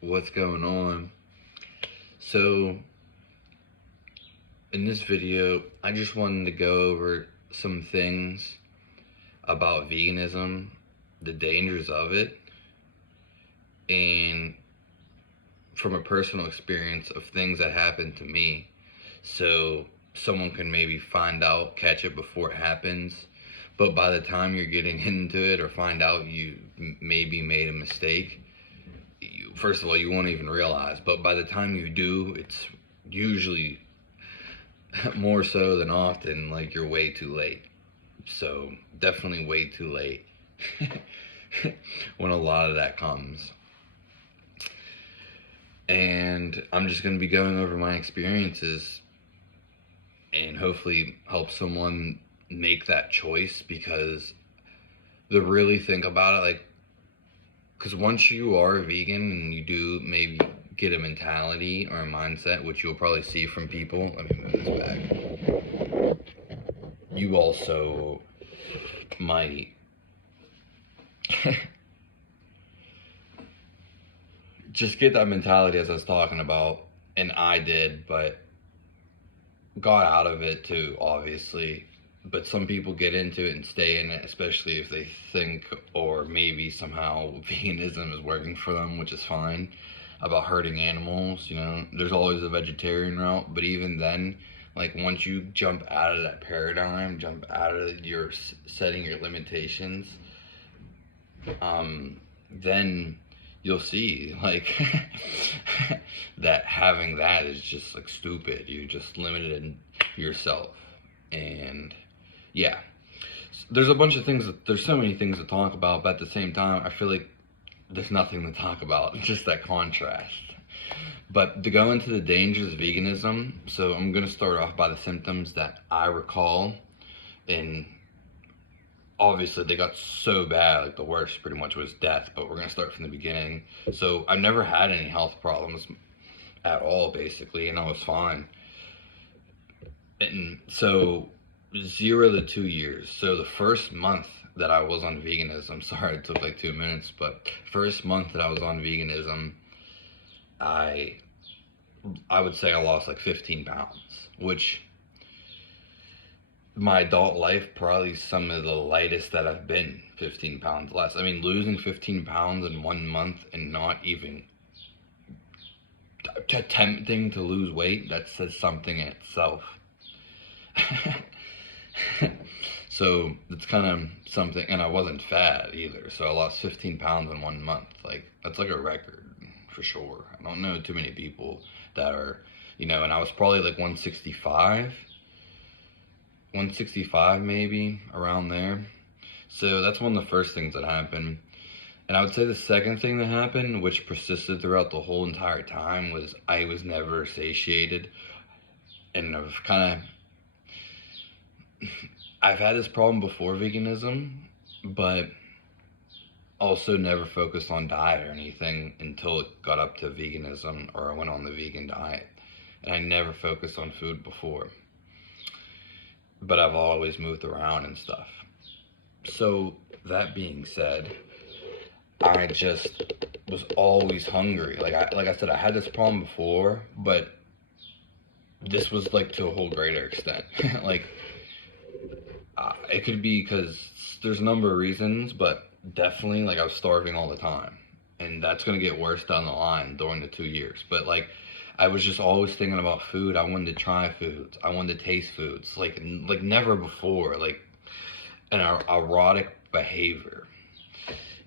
What's going on? So, in this video, I just wanted to go over some things about veganism, the dangers of it, and from a personal experience of things that happened to me. So, someone can maybe find out, catch it before it happens, but by the time you're getting into it or find out you maybe made a mistake, first of all, you won't even realize, but by the time you do, it's usually more so than often like you're way too late. So definitely way too late when a lot of that comes. And I'm just going to be going over my experiences and hopefully help someone make that choice, because to really think about it, like, because once you are a vegan and you do maybe get a mentality or a mindset, which you'll probably see from people, let me move this back, you also might just get that mentality as I was talking about, and I did, but got out of it too, obviously. But some people get into it and stay in it, especially if they think, or maybe somehow veganism is working for them, which is fine, about hurting animals. There's always a vegetarian route, but even then, like, once you jump out of that paradigm, jump out of your setting your limitations, then you'll see, like, that having that is just like stupid. You just limited yourself. And yeah, there's a bunch of things there's so many things to talk about, but at the same time I feel like there's nothing to talk about, just that contrast. But to go into the dangers of veganism, so I'm going to start off by the symptoms that I recall. And obviously they got so bad, like the worst pretty much was death, but we're going to start from the beginning. So I've never had any health problems at all, basically, and I was fine. And so 0 to 2 years. So the first month that I was on veganism, sorry it took like 2 minutes, but first month that I was on veganism, I would say I lost like 15 pounds, which my adult life, probably some of the lightest that I've been. 15 pounds less. I mean, losing 15 pounds in 1 month and not even attempting to lose weight, that says something in itself. So it's kind of something. And I wasn't fat either, so I lost 15 pounds in 1 month. Like, that's like a record for sure. I don't know too many people that are, and I was probably like 165 maybe, around there. So that's one of the first things that happened. And I would say the second thing that happened, which persisted throughout the whole entire time, was I was never satiated. And I've had this problem before veganism, but also never focused on diet or anything until it got up to veganism, or I went on the vegan diet. And I never focused on food before, but I've always moved around and stuff. So that being said, I just was always hungry. Like I said, I had this problem before, but this was like to a whole greater extent. Like, it could be because there's a number of reasons, but definitely, like, I was starving all the time, and that's gonna get worse down the line during the 2 years. But like, I was just always thinking about food. I wanted to try foods. I wanted to taste foods like never before. Like, an erotic behavior.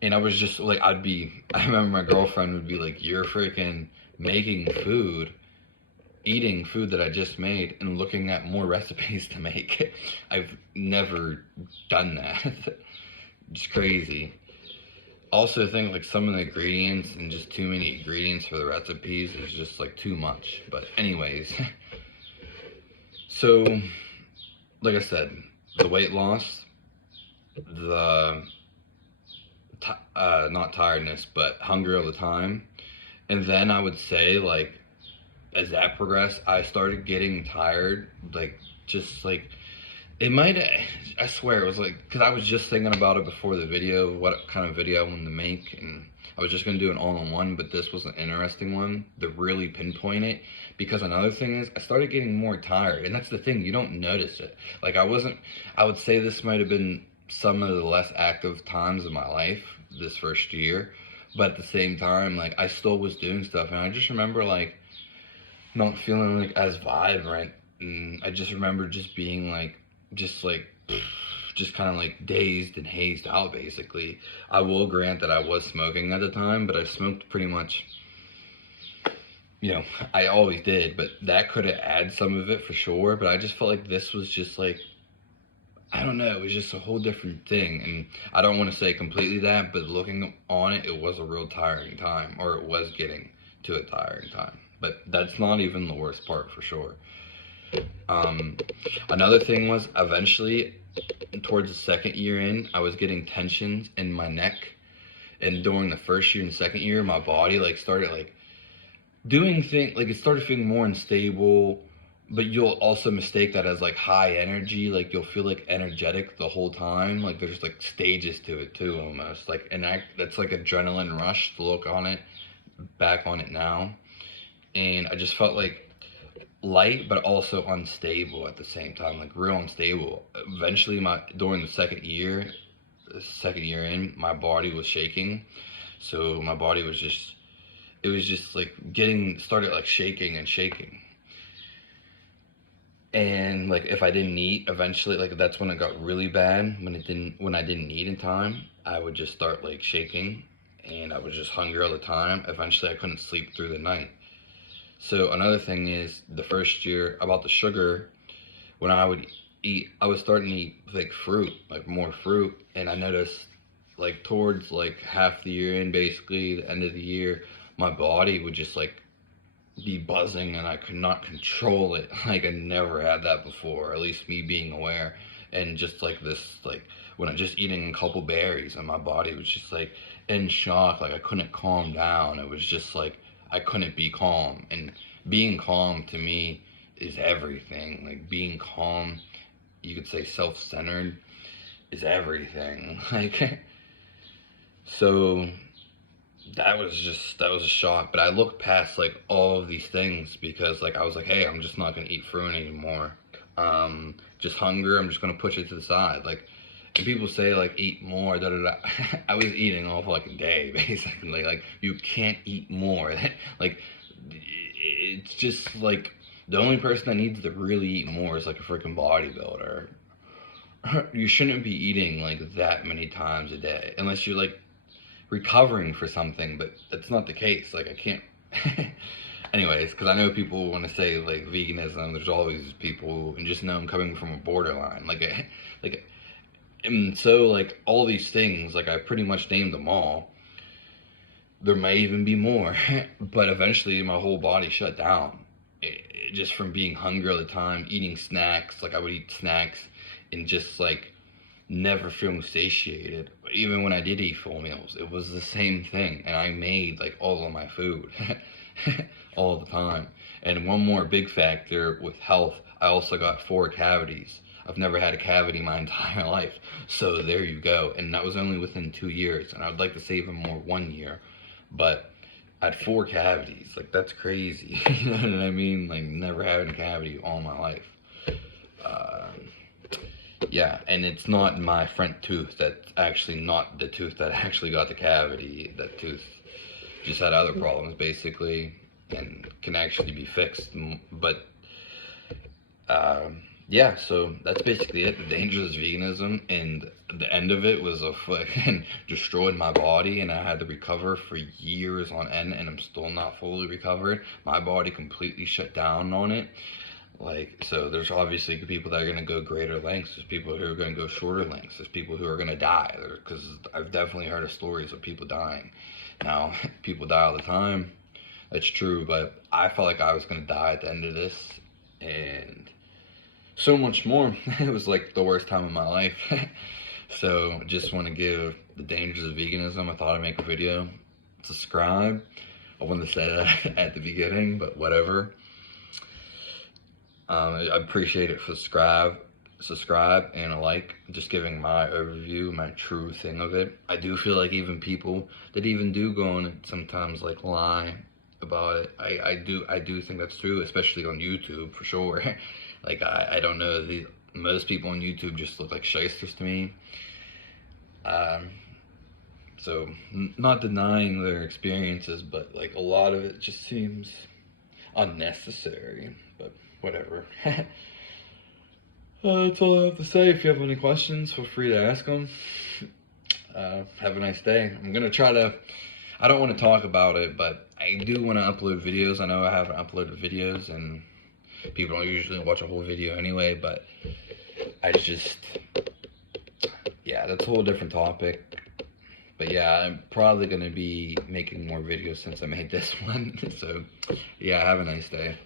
And I was just like, I remember my girlfriend would be like, "You're freaking making food, eating food that I just made, and looking at more recipes to make." I've never done that. It's crazy. Also, I think like some of the ingredients, and just too many ingredients for the recipes, is just like too much. But anyways, so like I said, the weight loss, the not tiredness, but hunger all the time. And then I would say, like, as that progressed, I started getting tired, like, just like, it might, I swear it was like, because I was just thinking about it before the video, what kind of video I wanted to make, and I was just gonna do an all-in-one, but this was an interesting one to really pinpoint it. Because another thing is, I started getting more tired, and that's the thing, you don't notice it. Like I would say this might have been some of the less active times of my life this first year, but at the same time, like I still was doing stuff, and I just remember like not feeling like as vibrant, and I just remember just being like, just like, just kind of like dazed and hazed out basically. I will grant that I was smoking at the time, but I smoked pretty much, you know, I always did, but that could have added some of it for sure. But I just felt like this was just like, I don't know, it was just a whole different thing. And I don't want to say completely that, but looking on it, it was a real tiring time, or it was getting to a tiring time. But that's not even the worst part for sure. Um, Another thing was eventually, towards the second year in, I was getting tensions in my neck. And during the first year and second year, my body like started like doing things, like it started feeling more unstable. But you'll also mistake that as like high energy, like you'll feel like energetic the whole time. Like there's like stages to it too, almost like, and that's like adrenaline rush to look on it, back on it now. And I just felt like light but also unstable at the same time, like real unstable. Eventually, my during the second year in, my body was shaking. So my body was just, it was just like getting started like shaking and shaking. And like if I didn't eat, eventually, like that's when it got really bad. When I didn't eat in time, I would just start like shaking, and I was just hungry all the time. Eventually, I couldn't sleep through the night. So another thing is the first year about the sugar, when I would eat, I was starting to eat like fruit, like more fruit, and I noticed like towards like half the year in, basically the end of the year, my body would just like be buzzing, and I could not control it. Like I never had that before, at least me being aware. And just like this, like when I'm just eating a couple berries, and my body was just like in shock, like I couldn't calm down. It was just like I couldn't be calm. And being calm to me is everything. Like being calm, you could say self-centered, is everything. Like, so that was a shock. But I looked past like all of these things, because like I was like, hey, I'm just not gonna eat fruit anymore. Just hunger, I'm just gonna push it to the side. Like, and people say like eat more, da da da. I was eating all fucking day basically. Like you can't eat more. Like it's just like the only person that needs to really eat more is like a freaking bodybuilder. You shouldn't be eating like that many times a day unless you're like recovering for something, but that's not the case. Like I can't. Anyways, because I know people want to say like veganism. There's always people, and just know I'm coming from a borderline. Like, and so like all these things, like I pretty much named them all. There may even be more, but eventually my whole body shut down. Just from being hungry all the time, eating snacks. Like I would eat snacks, and just like never feeling satiated. Even when I did eat full meals, it was the same thing. And I made like all of my food all the time. And one more big factor with health, I also got 4 cavities. I've never had a cavity my entire life. So there you go. And that was only within 2 years. And I would like to say even more 1 year. But I had 4 cavities. Like that's crazy. You know what I mean? Like never having a cavity all my life. Yeah, and it's not my front tooth. That's actually not the tooth that actually got the cavity. That tooth just had other problems, basically, and can actually be fixed. But, yeah, so that's basically it. The dangers of veganism, and the end of it was a fucking destroyed my body, and I had to recover for years on end, and I'm still not fully recovered. My body completely shut down on it. Like, so there's obviously people that are going to go greater lengths. There's people who are going to go shorter lengths. There's people who are going to die. Because I've definitely heard of stories of people dying. Now, people die all the time. That's true. But I felt like I was going to die at the end of this. And so much more. It was like the worst time of my life. So just want to give the dangers of veganism. I thought I'd make a video. Subscribe. I wanted to say that at the beginning, but whatever. I appreciate it. subscribe and a like, just giving my overview, my true thing of it. I do feel like even people that even do go on it sometimes like lie about it. I do think that's true, especially on YouTube for sure. Like I don't know, most people on YouTube just look like shysters to me. So not denying their experiences, but like a lot of it just seems unnecessary. But whatever. That's all I have to say. If you have any questions, feel free to ask them. Have a nice day. I'm gonna try to. I don't want to talk about it, but I do want to upload videos. I know I haven't uploaded videos, and people don't usually watch a whole video anyway. But I just, yeah, that's a whole different topic. But yeah, I'm probably gonna be making more videos since I made this one. So yeah, have a nice day.